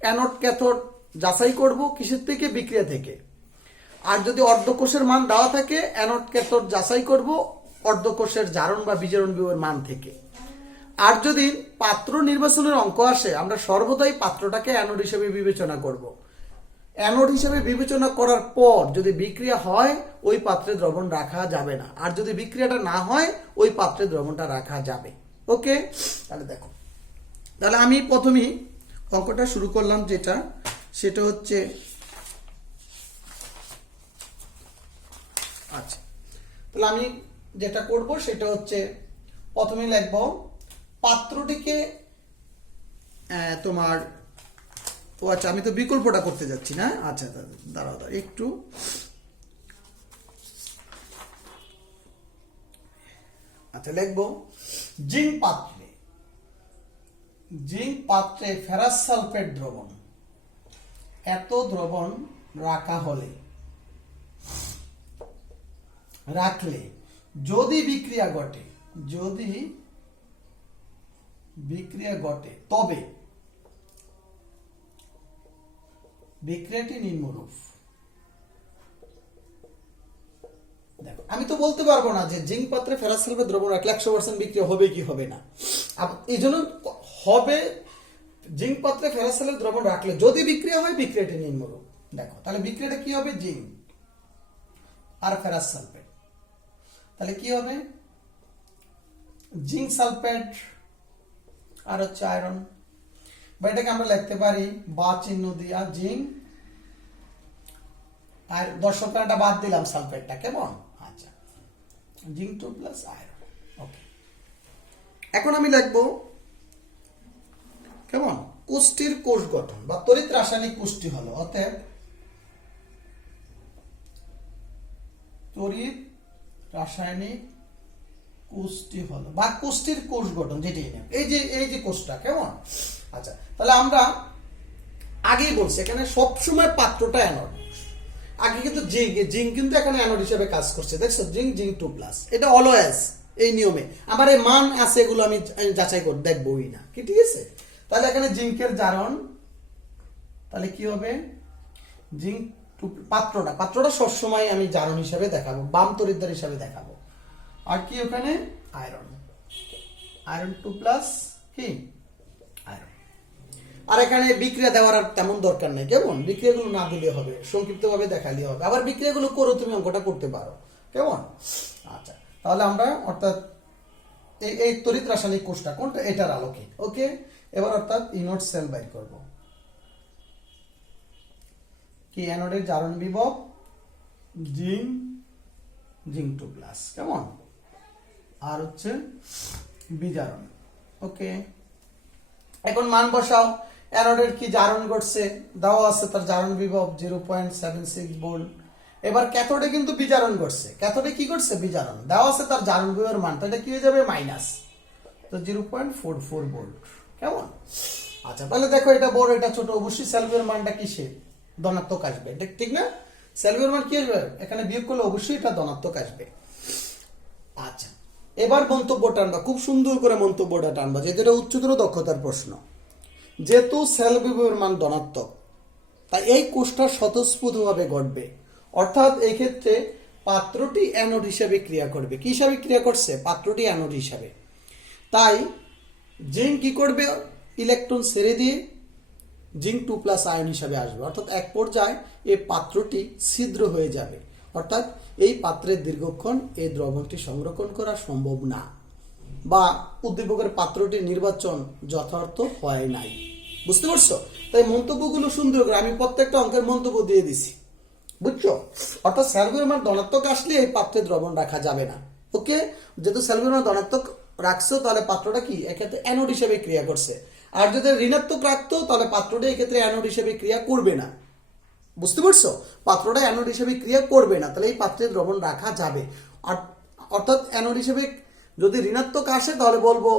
অ্যানোড ক্যাথোড যাচাই করব কিসের থেকে, বিক্রিয়া থেকে। আর যদি অর্ধকোষের মান দেওয়া থাকে অ্যানোড ক্যাথোড যাচাই করব অর্ধকোষের জারণ বা বিজারণ বিভবের মান থেকে। আর যদি পাত্র নির্বাচনের অঙ্ক আসে আমরা সর্বদাই পাত্রটাকে অ্যানোড হিসেবে বিবেচনা করব। অ্যানোড হিসেবে বিবেচনা করার পর যদি বিক্রিয়া হয় ওই পাত্রে দ্রবণ রাখা যাবে না, আর যদি বিক্রিয়াটা না হয় ওই পাত্রে দ্রবণটা রাখা যাবে। ওকে, তাহলে দেখো, তাহলে আমি প্রথমেই অঙ্কটা শুরু করলাম, যেটা সেটা হচ্ছে আচ্ছা, তাহলে আমি যেটা করব সেটা হচ্ছে প্রথমে লিখব পাত্রটিকে তোমার আচ্ছা, আমি তো বিকল্পটা করতে যাচ্ছি না। আচ্ছা, দাঁড়াও একটু, আচ্ছা লিখব জিঙ্ক পাত্রে ফেরাস সালফেট দ্রবণ, এত দ্রবণ রাখলে যদি বিক্রিয়া ঘটে তবে বিক্রিয়াটি নিম্নরূপ। দেখো, আমি তো বলতে পারবো না যে জিঙ্ক পাত্রে ফেরাস সালফেট দ্রবণ রাখলে 100% বিক্রিয়া হবে কি হবে না। এই জন্য হবে জিঙ্ক পাত্রে ফেরাস সালফেট দ্রবণ রাখলে যদি বিক্রিয়া হয় বিক্রিয়াটি নিম্নরূপ। দেখো, তাহলে বিক্রিয়াটা কি হবে, জিঙ্ক আর ফেরাস সালফেট, তাহলে কি হবে জিঙ্ক সালফেট আর হচ্ছে আয়রন। বা এটাকে আমরা লিখতে পারি বা চিহ্ন দিয়া জিঙ্ক আর দর্শকটা বাদ দিলাম সালফেটটা, কেমন? আচ্ছা, জিঙ্ক 2+ আয়রন। ওকে, এখন আমি লিখবো কেমন কোষ্ঠীর কোষ গঠন বা তড়িৎ রাসায়নিক কোষ্ঠী হলো, অতএব তড়িৎ রাসায়নিক কোষ্ঠী হলো বা কোষ্ঠীর কোষ গঠন, যেটি এই যে কোষটা, কেমন? আচ্ছা, তাহলে আমরা আগেই বলছি এখানে সবসময় পাত্রটা অ্যানোড। আগে কিন্তু জিঙ্ক কিন্তু এখানে অ্যানোড হিসেবে কাজ করছে, দেখছো, জিঙ্ক 2+, এটা অলওয়েজ এই নিয়মে। আবার এই মান আছে এগুলো আমি যাচাই করে দেখবোই না, কি ঠিক আছে? তাহলে এখানে জিঙ্কের জারণ, তাহলে কি হবে জিঙ্ক পাত্রটা সবসময় আমি জারণ হিসাবে দেখাবো, বাম তড়িৎদ্বার হিসাবে দেখাবো। আর কি ওখানে আয়রন 2+ কি আয়রন। আর এখানে বিক্রিয়া দেওয়ার আর তেমন দরকার নেই, কেমন? বিক্রিয়াগুলো না দিলে হবে, সংক্ষিপ্তভাবে দেখালে হবে। আবার বিক্রিয়াগুলো করো, তুমি অঙ্কটা করতে পারো, কেমন? আচ্ছা, তাহলে আমরা অর্থাৎ এই তড়িৎ রাসায়নিক কোষটা কোনটা, এটার আলোকে। ওকে, এবার অর্থাৎ ইনোড সেল বাইর করব। কি অ্যানোডের জারণ বিভব জিঙ্ক 2+, কেমন? আর হচ্ছে বিজারণ। ওকে, এখন মান বসাও। অ্যানোডের কি জারণ ঘটছে দেওয়া আছে, তার জারণ বিভব 0.76 ভোল্ট। এবার ক্যাথোডে কিন্তু বিজারণ ঘটছে, ক্যাথোডে কি ঘটছে, বিজারণ দেওয়া আছে, তার জারণ বিভবের মান, তো এটা কি হয়ে যাবে মাইনাস, তো 0.44 ভোল্ট, কেমন? আচ্ছা, তাহলে দেখো এটা বড় এটা ছোট, অবশ্যই স্যালভিওর মানটা কিসে ধনাত্মক আসবে, ঠিক না? স্যালভিওর মান কি আসবে এখানে, বিয়োগ করলে অবশ্যই এটা ধনাত্মক আসবে। আচ্ছা, এবার মন্তব্য টানবা, খুব সুন্দর করে মন্তব্যটা টানবা, যেহেতু এটা উচ্চতর দক্ষতার প্রশ্ন। যেহেতু স্যালভিওর মান ধনাত্মক, তাই এই কোষটা স্বতঃস্ফূর্তভাবে ঘটবে, অর্থাৎ এই ক্ষেত্রে পাত্রটি অ্যানোড হিসাবে ক্রিয়া করবে। কি হিসাবে ক্রিয়া করছে? পাত্রটি অ্যানোড হিসাবে। তাই জিঙ্ক কি করবে? ইলেকট্রন ছেড়ে দিয়ে জিঙ্ক 2+ আয়ন হিসাবে আসবে, অর্থাৎ এক পর্যায়ে এই পাত্রটি ছিদ্র হয়ে যাবে, অর্থাৎ এই পাত্রের দীর্ঘক্ষণ এই দ্রবণটি সংরক্ষণ করা সম্ভব না, বা উদ্দীপকের পাত্রটি নির্বাচন যথার্থ হয় নাই। বুঝতে পারছো? তাই মন্তব্যগুলো সুন্দর করে আমি প্রত্যেকটা অঙ্কের মন্তব্য দিয়ে দিছি, বুঝছো? অর্থাৎ স্যালভিওর মান ধনাত্মক আসলে এই পাত্রে দ্রবণ রাখা যাবে না। ওকে, যেহেতু স্যালভিওর মান ধনাত্মক রাখছো, তাহলে পাত্রটা কি এক্ষেত্রে অ্যানোড হিসেবে ক্রিয়া করছে। আর যদি ঋণাত্মক রাখতো, তাহলে পাত্রটা এক্ষেত্রে অ্যানোড হিসেবে ক্রিয়া করবে না। বুঝতে পারছো? পাত্রটা অ্যানোড হিসেবে ক্রিয়া করবে না, তাহলে এই পাত্রে দ্রবণ রাখা যাবে। আর অর্থাৎ অ্যানোড হিসেবে যদি ঋণাত্মক আসে, তাহলে বলবো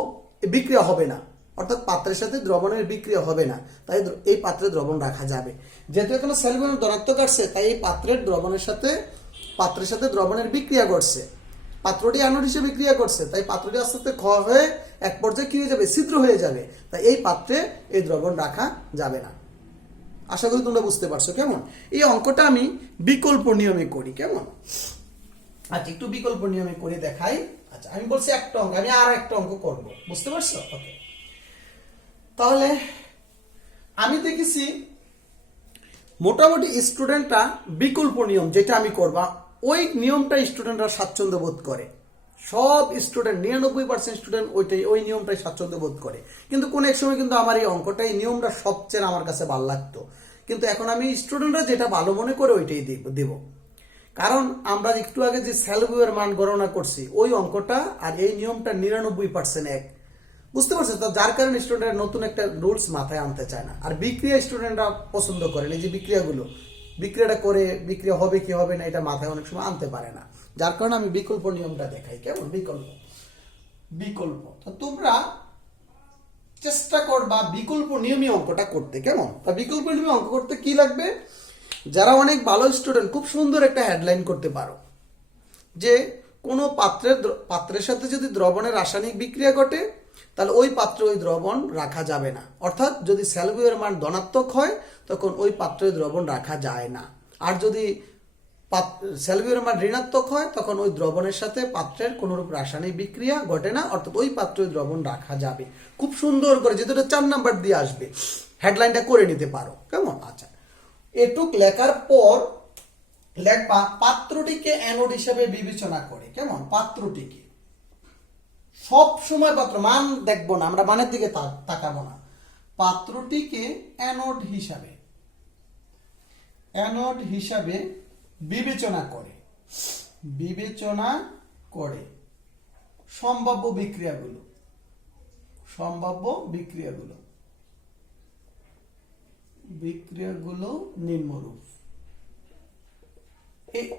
বিক্রিয়া হবে না, অর্থাৎ পাত্রের সাথে দ্রবণের বিক্রিয়া হবে না, তাই এই পাত্রে দ্রবণ রাখা যাবে। যেহেতু এখানে স্যালভিওর ধনাত্মক আসছে, তাই এই পাত্রের পাত্রের সাথে দ্রবণের বিক্রিয়া ঘটছে, পাত্রটি অ্যানোড হিসেবে ক্রিয়া করছে, তাই পাত্রটি আস্তে আস্তে ক্ষয় হয়ে এক পর্যায়ে কি হয়ে যাবে? ছিদ্র হয়ে যাবে। তাই এই পাত্রে এই দ্রবণ রাখা যাবে না। আশা করি তোমরা বুঝতে পারছো। কেমন? এই অঙ্কটা আমি বিকল্প নিয়মে করি। কেমন? আচ্ছা, একটু বিকল্প নিয়মে করে দেখাই। আচ্ছা, আমি বলছি একটা অঙ্ক, আমি আর একটা অঙ্ক করব। বুঝতে পারছো? ওকে, তাহলে আমি দেখেছি মোটামুটি স্টুডেন্টরা বিকল্প নিয়ম যেটা আমি করবা, ওই নিয়মটা স্টুডেন্টরা স্বাচ্ছন্দ্য বোধ করে। সব স্টুডেন্ট 99% স্টুডেন্ট ওই নিয়মটাই স্বাচ্ছন্দ্য বোধ করে। কিন্তু কোন এক সময় কিন্তু আমার এই অঙ্কটা, এই নিয়মটা সবচেয়ে আমার কাছে ভালো লাগতো, কিন্তু এখন আমি স্টুডেন্টরা যেটা ভালো মনে করে ওইটাই দেব। কারণ আমরা একটু আগে যে স্যালভিওর মান গণনা করছি, ওই অঙ্কটা আর এই নিয়মটা 99% এক। বুঝতে পারছো তো? যার কারণে স্টুডেন্টরা নতুন একটা রুলস মাথায় আনতে চায় না। আর বিক্রিয়া স্টুডেন্টরা পছন্দ করেন, এই যে বিক্রিয়াটা করে বিক্রিয়া হবে কি হবে না এটা মাথায় অনেক সময় আনতে পারে না। যার কারণে আমি বিকল্প নিয়মটা দেখাই। কেমন? বিকল্প তো তোমরা চেষ্টা করবা বিকল্প নিয়মী অঙ্কটা করতে। কেমন? তা বিকল্প নিয়মী অঙ্ক করতে কি লাগবে? যারা অনেক ভালো স্টুডেন্ট, খুব সুন্দর একটা হেডলাইন করতে পারো যে কোনো পাত্রের সাথে যদি দ্রবণের রাসায়নিক বিক্রিয়া ঘটে, তাহলে ওই পাত্রে ওই দ্রবণ রাখা যাবে না। অর্থাৎ যদি স্যালভিওর মান ধনাত্মক হয়, তখন ওই পাত্রে দ্রবণ রাখা যায় না। আর যদি স্যালভিওর মান ঋণাত্মক হয়, তখন ওই দ্রবণের সাথে পাত্রের কোনরূপ রাসায়নিক বিক্রিয়া ঘটে না, অর্থাৎ ওই পাত্রে দ্রবণ রাখা যাবে। খুব সুন্দর করে, যেহেতু 4 নাম্বার দিয়ে আসবে, হেডলাইনটা করে নিতে পারো। কেমন? আচ্ছা, এটুক লেখার পর লেখবা পাত্রটিকে অ্যানোড হিসেবে বিবেচনা করে। কেমন? পাত্রটিকে সব সময় পাত্র মান দেখবো না, আমরা মানের দিকে তাকাবো না। পাত্রটিকে অ্যানোড হিসাবে বিবেচনা করে সম্ভাব্য বিক্রিয়াগুলো নিম্নরূপ।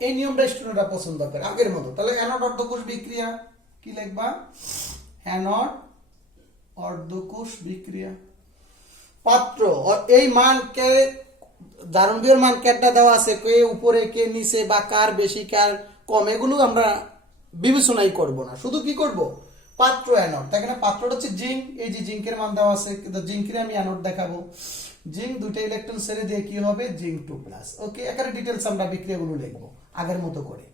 এই নিয়মটা স্টুডেন্টরা পছন্দ করে আগের মতো। তাহলে অ্যানোড অর্ধকোষ বিক্রিয়া কি লিখবা? অ্যানোড অর্ধকোষ বিক্রিয়া। পাত্র এই মানকে জারণবিহর মান কেটটা দেওয়া আছে, কে উপরে কে নিচে বা কার বেশি কার কম, এগুলো আমরা বিবেচনাই করব না। শুধু কি করব? পাত্র অ্যানোড। এখানে পাত্রটা হচ্ছে জিঙ্ক, এই যে জিঙ্কের মান দেওয়া আছে, কিন্তু জিঙ্কের আমি অ্যানোড দেখাবো। জিঙ্ক দুটো ইলেকট্রন ছেড়ে দিয়ে কি হবে? জিঙ্ক 2+। ওকে, এখানে ডিটেলস আমরা বিক্রিয়াগুলো লিখবো আগের মতো করে।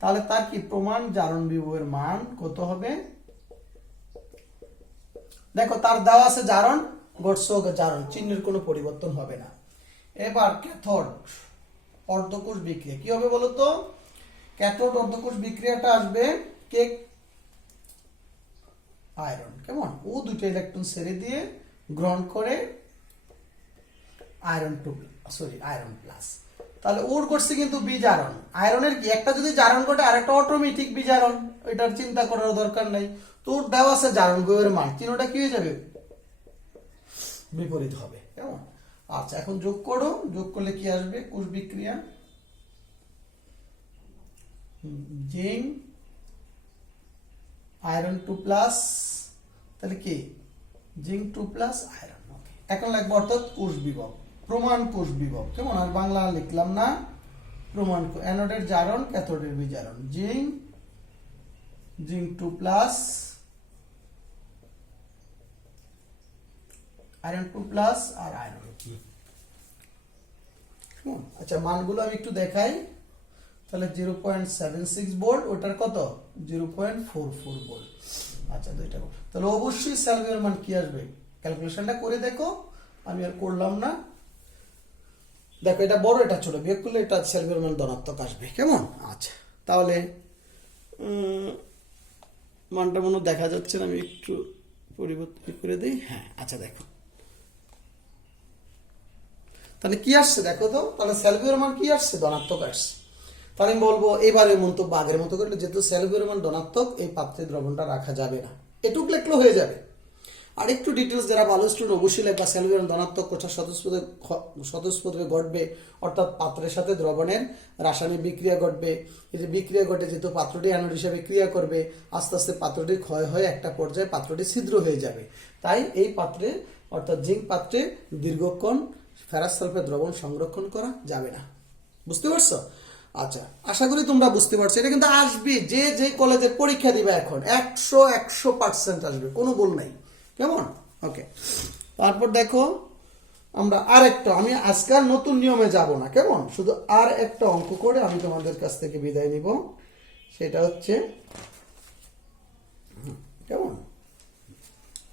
তাহলে তার কি প্রমাণ? জারণ বিভবের মান কত হবে? দেখো তার দেওয়া আছে জারণ, ঘটছে জারণ, চিহ্নের কোনো পরিবর্তন হবে না। এবার ক্যাথোড অর্ধকোষ বিক্রিয়া কি হবে বলো তো? ক্যাথোড অর্ধকোষ বিক্রিয়াটা আসবে কে আয়রন। কেমন? ও দুটো ইলেকট্রন ছেড়ে দিয়ে গ্রহণ করে আয়রন প্লাস। তাহলে ওর করছে কিন্তু বিজারণ। আয়রনের কি একটা যদি জারণ ঘটে, আরেকটা অটোমেটিক বিজারণ, এটার চিন্তা করার দরকার নাই। তোর দেওয়া আছে জারণ বিভবের মান, চিহ্নটা কি হয়ে যাবে? বিপরীত হবে। কেমন? আচ্ছা, এখন যোগ করো। যোগ করলে কি আসবে? কোষ বিক্রিয়া জিঙ্ক আয়রন 2+, তাহলে কি জিঙ্ক 2 প্লাস আয়রন। ওকে, এখন লাগবে অর্থাৎ কোষ বিভব, প্রমাণ কোষ বিভব। কেমন? আর বাংলা লিখলাম না, প্রমাণ। অ্যানোডের জারণ, ক্যাথোডের বিজারণ। জিঙ্ক 2 প্লাস আয়রন 2 প্লাস আর আয়রন। আচ্ছা, মানগুলো আমি একটু দেখাই। তাহলে 0.76 ভোল্ট, ওটার কত 0.44 ভোল্ট। আচ্ছা, দুইটা ভোল্ট। তাহলে অবশ্যই সেলভিয়ার মান কি আসবে, ক্যালকুলেশনটা করে দেখো, আমি আর করলাম না। দেখো, এটা বড় এটা ছোট, বিয়োগ করলে এটা সেলভিয়ার মান ধনাত্মক আসবে। কেমন? আচ্ছা, তাহলে মানটা মনে দেখা যাচ্ছে না, আমি একটু পরিবর্তন করে দিই। হ্যাঁ, আচ্ছা দেখো, তাহলে কি আসছে দেখো তো। তাহলে সেলভিয়ার মান কি আসছে, ধনাত্মক আসছে। তাহলে আমি বলবো এবারের মন্তব্য আগের মতো করে, যেহেতু সেলভিয়ার মান ধনাত্মক, এই পাত্রে দ্রবণটা রাখা যাবে না। এটুক লেখলেও হয়ে যাবে। আর একটু ডিটেলস যারা ভালো স্টুডেন্ট অবশ্যই লেখবা, সেলভিয়ার মান ধনাত্মক কোথায় স্বতঃস্ফূর্তভাবে ঘটবে, অর্থাৎ পাত্রের সাথে দ্রবণের রাসায়নিক বিক্রিয়া ঘটবে। এই যে বিক্রিয়া ঘটে, যেহেতু পাত্রটি অ্যানোড হিসেবে ক্রিয়া করবে, আস্তে আস্তে পাত্রটি ক্ষয় হয়ে একটা পর্যায়ে পাত্রটি ছিদ্র হয়ে যাবে। তাই এই পাত্রে, অর্থাৎ জিঙ্ক পাত্রে দীর্ঘক্ষণ ফেরাস সালফেট দ্রবণ সংরক্ষণ করা যাবে না। বুঝতে পারছো? আচ্ছা, আশা করি তোমরা বুঝতে পারছো। এটা কিন্তু আসবে, যে যে কলেজের পরীক্ষা দিবে এখন 100% আসবে, কোনো ভুল নাই। কেমন? ওকে, তারপর দেখো আমরা আরেকটা, আমি আজকাল নতুন নিয়মে যাব না, কেমন, শুধু আর একটা অঙ্ক করে আমি তোমাদের কাছ থেকে বিদায় নিব। সেটা হচ্ছে কেমন,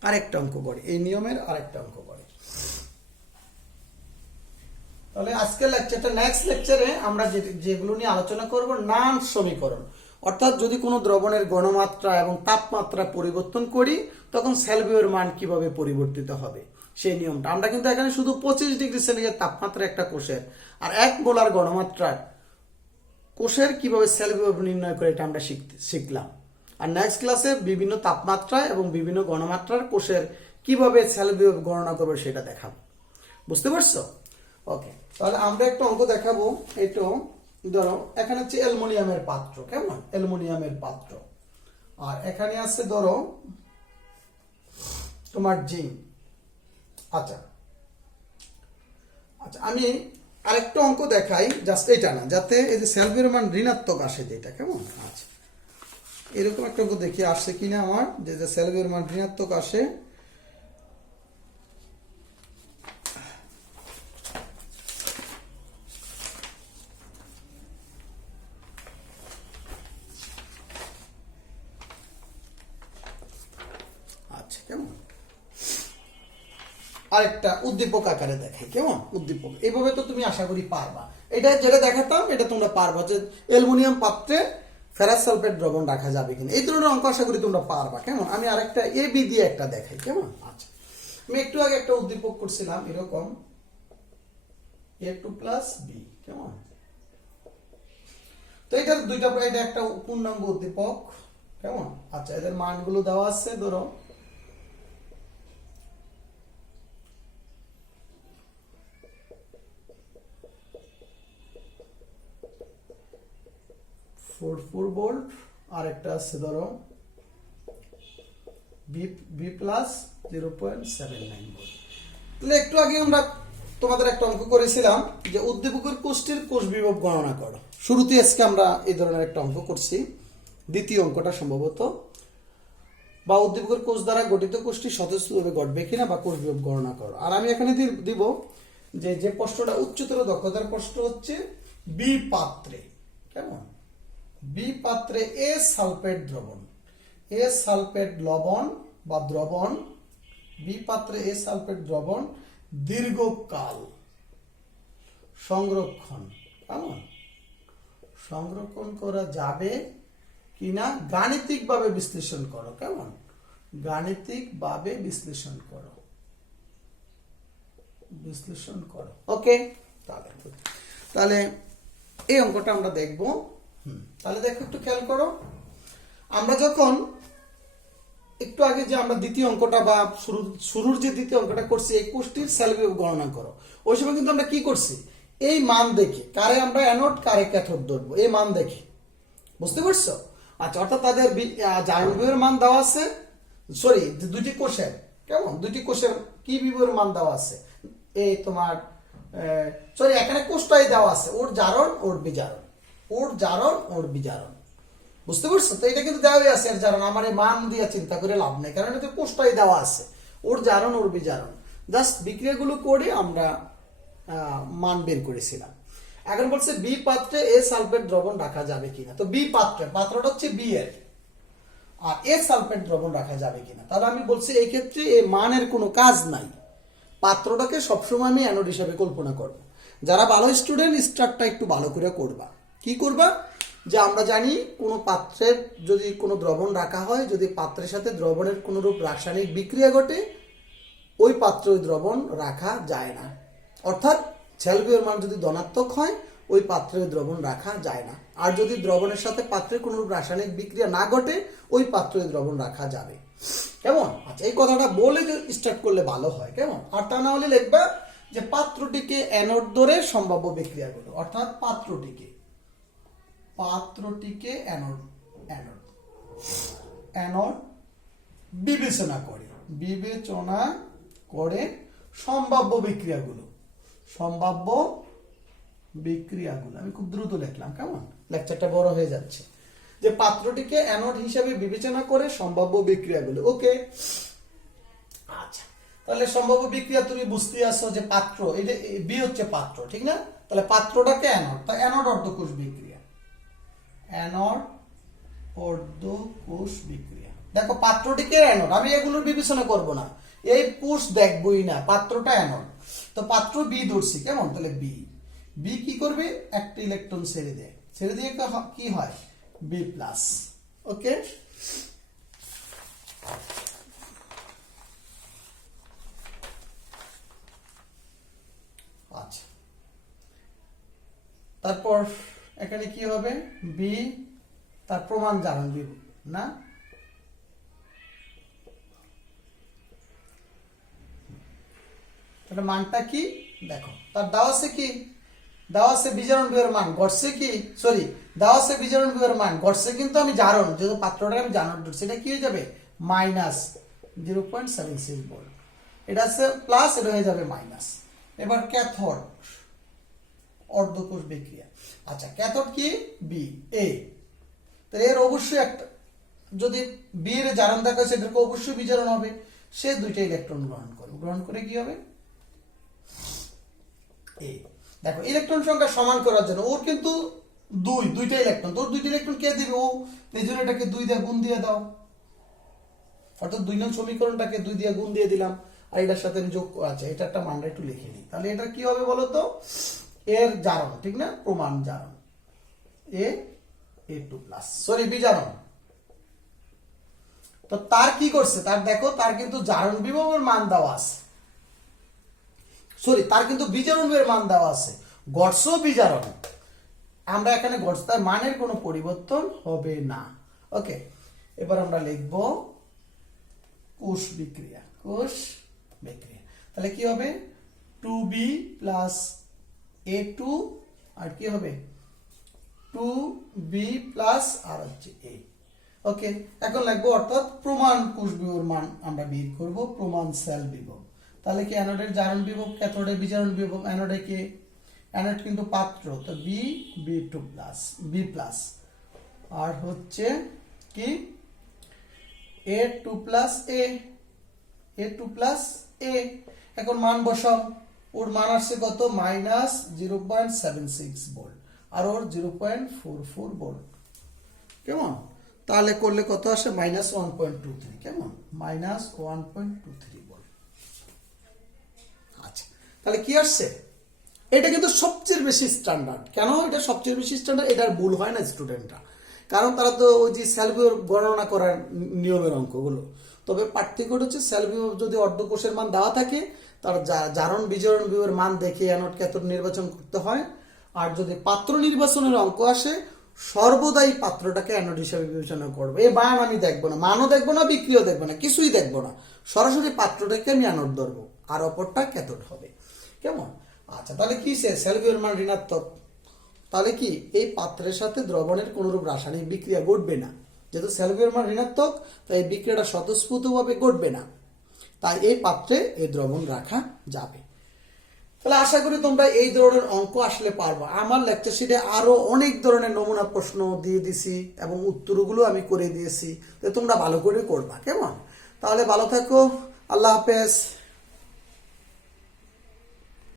আরেকটা অঙ্ক করে, এই নিয়মের আরেকটা অঙ্ক করে। তাহলে আজকের লেকচারটা, নেক্সট লেকচারে আমরা যেগুলো নিয়ে আলোচনা করব, নান সমীকরণ। অর্থাৎ যদি কোনো দ্রবণের গণমাত্রা এবং তাপমাত্রা পরিবর্তন করি, তখন সেলভিয়ার মান কিভাবে পরিবর্তিত হবে, সেই নিয়মটা। আমরা কিন্তু এখানে শুধু 25 ডিগ্রি সেন্টিগ্রেড তাপমাত্রা একটা কোষের আর 1 মোলার গণমাত্রার কোষের কিভাবে সেলভিয়ার নির্ণয় করে, এটা আমরা শিখলাম। আর নেক্সট ক্লাসে বিভিন্ন তাপমাত্রায় এবং বিভিন্ন গণমাত্রার কোষের কিভাবে সেলভিয়ার গণনা করবে সেটা দেখাবো। বুঝতে পারছো? ওকে, তাহলে আমরা একটা অঙ্ক দেখাবো। এটা ধরো এখানে হচ্ছে অ্যালুমিনিয়ামের পাত্র। কেমন? অ্যালুমিনিয়ামের পাত্র। আর এখানে আছে ধরো তোমার জিঙ্ক। আচ্ছা আচ্ছা, আমি আরেকটা অঙ্ক দেখাই, জাস্ট এটা না, যাতে এই যে সেলভিয়ার মান ঋণাত্মক আসে যেটা। কেমন? আচ্ছা, এরকম একটা অঙ্ক দেখি আসছে কিনা আমার, যে সেলভিয়ার মান ঋণাত্মক আসে। আরেকটা উদ্দীপক আকারে দেখাই। কেমন? উদ্দীপক এইভাবে তো তুমি আশা করি পারবা। এটা যেটা দেখাতাম এটা তোমরা পারবা, যে অ্যালুমিনিয়াম পাত্রে ফেরাস সালফেট দ্রবণ রাখা যাবে কিনা, এই ধরনের অঙ্ক আশা করি তোমরা পারবা। কেমন? আমি আরেকটা এ বি দিয়ে একটা দেখাই। কেমন? আচ্ছা, আমি একটু আগে একটা উদ্দীপক করছিলাম এরকম, A2 প্লাস বি। কেমন? তো এটার দুইটা, এটা একটা পূর্ণাঙ্গ উদ্দীপক। কেমন? আচ্ছা, এদের মানগুলো দেওয়া আছে। ধরো 44 ভোল্ট, আর একটা আছে ধরো বি প্লাস 0.79 ভোল্ট। তাহলে একটু আগে আমরা তোমাদের একটা অঙ্ক করেছিলাম যে উদ্দীপকের কোষটির কোষ বিভব গণনা করো। শুরুতে আজকে আমরা এই ধরনের একটা অঙ্ক করছি, দ্বিতীয় অঙ্কটা সম্ভবত, বা উদ্দীপকের কোষ দ্বারা গঠিত কোষটি স্বতঃস্ফূর্তভাবে ঘটবে কিনা, বা কোষ বিভব গণনা করো। আর আমি এখানে দিব যে প্রশ্নটা উচ্চতর দক্ষতার প্রশ্ন হচ্ছে বি পাত্রে। কেমন? বি পাত্রে এ সালফেট দ্রবণ, এ সালফেট লবণ বা দ্রবণ, বি পাত্রে এ সালফেট দ্রবণ দীর্ঘকাল সংরক্ষণ, কেমন, সংরক্ষণ করা যাবে কিনা গাণিতিকভাবে বিশ্লেষণ করো। কেমন? গাণিতিকভাবে বিশ্লেষণ করো, বিশ্লেষণ করো। ওকে, তাহলে এই অঙ্কটা আমরা দেখব। তাহলে দেখো, একটু খেয়াল করো, আমরা যখন একটু আগে যে আমরা দ্বিতীয় অঙ্কটা বা শুরুর যে দ্বিতীয় অঙ্কটা করছি, এই কোষটির সেলভিয়ার গণনা করো, ওই সময় কিন্তু আমরা কি করছি, এই মান দেখে কারে আমরা অ্যানোড কারে ক্যাথোড ধরবো, এই মান দেখে। বুঝতে পারছো? আচ্ছা, অর্থাৎ তাদের জারণ বিভবের মান দেওয়া আছে, সরি দুটি কোষের কেমন, দুইটি কোষের কি বিভবের মান দেওয়া আছে, এই তোমার সরি এখানে কোষটাই দেওয়া আছে, ওর জারণ ওর বিজারণ, ওর জারণ ওর বিজারণ, বুঝতে পারছো? তো এটা কিন্তু দেওয়াই আছে এর জারণ, আমার এই মান দিয়ে চিন্তা করে লাভ নেই, কারণ এটা কোষটাই দেওয়া আছে, ওর জারণ ওর বিজারণ, জাস্ট বিক্রিয়াগুলো করে আমরা মান বের করেছিলাম। এখন বলছে বি পাত্রে এ সালফেট দ্রবণ রাখা যাবে কিনা। তো বি পাত্রে, পাত্রটা হচ্ছে বি এর, আর এ সালফেট দ্রবণ রাখা যাবে কিনা। তাহলে আমি বলছি এই ক্ষেত্রে এই মানের কোনো কাজ নাই, পাত্রটাকে সবসময় আমি অ্যানোড হিসাবে কল্পনা করব। যারা ভালো স্টুডেন্ট, স্টার্টটা একটু ভালো করে করবা। কি করবা, যে আমরা জানি কোনো পাত্রের যদি কোনো দ্রবণ রাখা হয়, যদি পাত্রের সাথে দ্রবণের কোনো রূপ রাসায়নিক বিক্রিয়া ঘটে, ওই পাত্রে ওই দ্রবণ রাখা যায় না। অর্থাৎ সেলফিউর মান যদি ধনাত্মক হয়, ওই পাত্রে ওই দ্রবণ রাখা যায় না। আর যদি দ্রবণের সাথে পাত্রের কোনো রাসায়নিক বিক্রিয়া না ঘটে, ওই পাত্রে ওই দ্রবণ রাখা যাবে। কেমন? আচ্ছা, এই কথাটা বলে স্টার্ট করলে ভালো হয়। কেমন? আর তা না হলে লিখবা যে পাত্রটিকে অ্যানোড ধরে সম্ভাব্য বিক্রিয়াগুলো, অর্থাৎ পাত্রটিকে অ্যানোড বিবেচনা করে সম্ভাব্য বিক্রিয়াগুলো, আমি খুব দ্রুত লিখলাম, কেমন, লেকচারটা বড় হয়ে যাচ্ছে। যে পাত্রটিকে অ্যানোড হিসাবে বিবেচনা করে সম্ভাব্য বিক্রিয়াগুলো। ওকে, আচ্ছা, তাহলে সম্ভাব্য বিক্রিয়া তুমি বুঝতে আসছো যে পাত্র, এই যে বি হচ্ছে পাত্র, ঠিক না? তাহলে পাত্রটাকে অ্যানোড, তা অ্যানোড অর্ধকোষ বিক্রিয়া, দেখো পাত্রটিকে অ্যানোড, আমি এগুলোর বিবেচনা করব না, এই কোষ দেখবই না, পাত্রটা অ্যানোড। তো পাত্র বি ধরছি, কেমন, তাহলে বি কি করবে, একটা ইলেকট্রন ছেড়ে দিয়ে কি হয়, বি প্লাস। ওকে, আচ্ছা, তারপর এখানে কি হবে, বি তার প্রমাণ জারণ দিব না, তাহলে মানটা কি দেখো, তার দেওয়া আছে কি, দেওয়া আছে বিজারণ বিভবের মান, ঘটছে কি, সরি দেওয়া আছে বিজারণ বিভবের মান, ঘটছে কিন্তু আমি জারণ, যেহেতু পাত্রটাকে আমি জারণ ধরছি, এটা কি হয়ে যাবে, -0.76 ভোল্ট, এটা আছে প্লাস, এটা হয়ে যাবে মাইনাস। এবার ক্যাথোড অর্ধকোষ বিক্রিয়া, আচ্ছা ক্যাথোড কি, বি এ, তো এর অবশ্যই একটা, যদি বি এর জারণ দেখা হয়েছে, এটাকে অবশ্যই বিজারণ হবে, সে দুইটা ইলেকট্রন গ্রহণ করে কি হবে, এই দেখো ইলেকট্রন সংখ্যা সমান করার জন্য, ওর কিন্তু দুইটা ইলেকট্রন, তোর দুইটা ইলেকট্রন কে দিবে, ও, এই জন্য এটাকে 2 দিয়ে গুণ দিয়ে দাও, অর্থাৎ 2 নং সমীকরণটাকে 2 দিয়ে গুণ দিয়ে দিলাম, আর এটার সাথে আমি যোগ, আচ্ছা এটা একটা মানটা একটু লিখে নিই, তাহলে এটা কি হবে বলো তো, এর জারণ, ঠিক না, প্রমাণ জারণ, A2 প্লাস, সরি বিজারণ। তো তার কি করছে, তার দেখো, তার কিন্তু জারণ বিভবের মান দেওয়া আছে, সরি তার কিন্তু বিজারণ বিভবের মান দেওয়া আছে, ঘটছ বিজারণ, আমরা এখানে ঘটছ, তার মানের কোনো পরিবর্তন হবে না। ওকে, এবার আমরা লিখব কোষ বিক্রিয়া, তাহলে কি হবে, 2b প্লাস A2, আর কি হবে 2b প্লাস আর হচ্ছে A। ওকে, এখন লিখবো, অর্থাৎ প্রমাণ কোষ বিভবের মান আমরা বের করব, প্রমাণ সেল বিভব। তাহলে কি অ্যানোডের জারণ বিভব, ক্যাথোডের বিজারণ বিভব, অ্যানোডে কি, অ্যানোড কিন্তু পাত্র, তো B2 প্লাস, B প্লাস, আর হচ্ছে কি A2 প্লাস A। এখন মান বসাও, ওর মান আসছে কত, -0.76 ভোল্ট, আর ওর 0.44 ভোল্ট, কেমন, তাহলে করলে কত আসে, -1.23, কেমন, -1.23 ভোল্ট। আচ্ছা, তাহলে কি আসছে, এটা কিন্তু সবচেয়ে বেশি স্ট্যান্ডার্ড। কেন এটা সবচেয়ে বেশি স্ট্যান্ডার্ড, এটার ভুল হয় না স্টুডেন্টরা, কারণ তারা তো ওই যে সেলফিউর গণনা করার নিয়মের অঙ্কগুলো, তবে পার্থক্য হচ্ছে সেলফিউর যদি অর্ধকোষের মান দেওয়া থাকে, তার জারণ বিজারণ বিভবের মান দেখে অ্যানোড ক্যাথোড নির্বাচন করতে হয়, আর যদি পাত্র নির্বাচনের অঙ্ক আসে, সর্বদাই পাত্রটাকে অ্যানোড হিসাবে বিবেচনা করবে। এই মান আমি দেখবো না, মানও দেখবো না, বিক্রিয়াও দেখবো না, কিছুই দেখবো না, সরাসরি পাত্রটাকে আমি অ্যানোড ধরবো, আর অপরটা ক্যাথোড হবে, কেমন। আচ্ছা, তাহলে কি সেলফিউর মান ঋণাত্মক, তাহলে কি এই পাত্রের সাথে দ্রবণের কোনরূপ রাসায়নিক বিক্রিয়া ঘটবে না, যেহেতু সেলফিউর মান ঋণাত্মক, তাই এই বিক্রিয়াটা স্বতঃস্ফূর্তভাবে ঘটবে না। তাই এই পাত্রে এই দ্রবণ রাখা যাবে। তাহলে আশা করি তোমরা এই ধরনের অঙ্ক আসলে পারবা। আমার লেকচার শিটে আরো অনেক ধরনের নমুনা প্রশ্ন দিয়ে দিছি এবং উত্তরগুলো আমি করে দিয়েছি, তো তোমরা ভালো করে করবা। কেমন? তাহলে ভালো থাকো, আল্লাহ হাফেজ।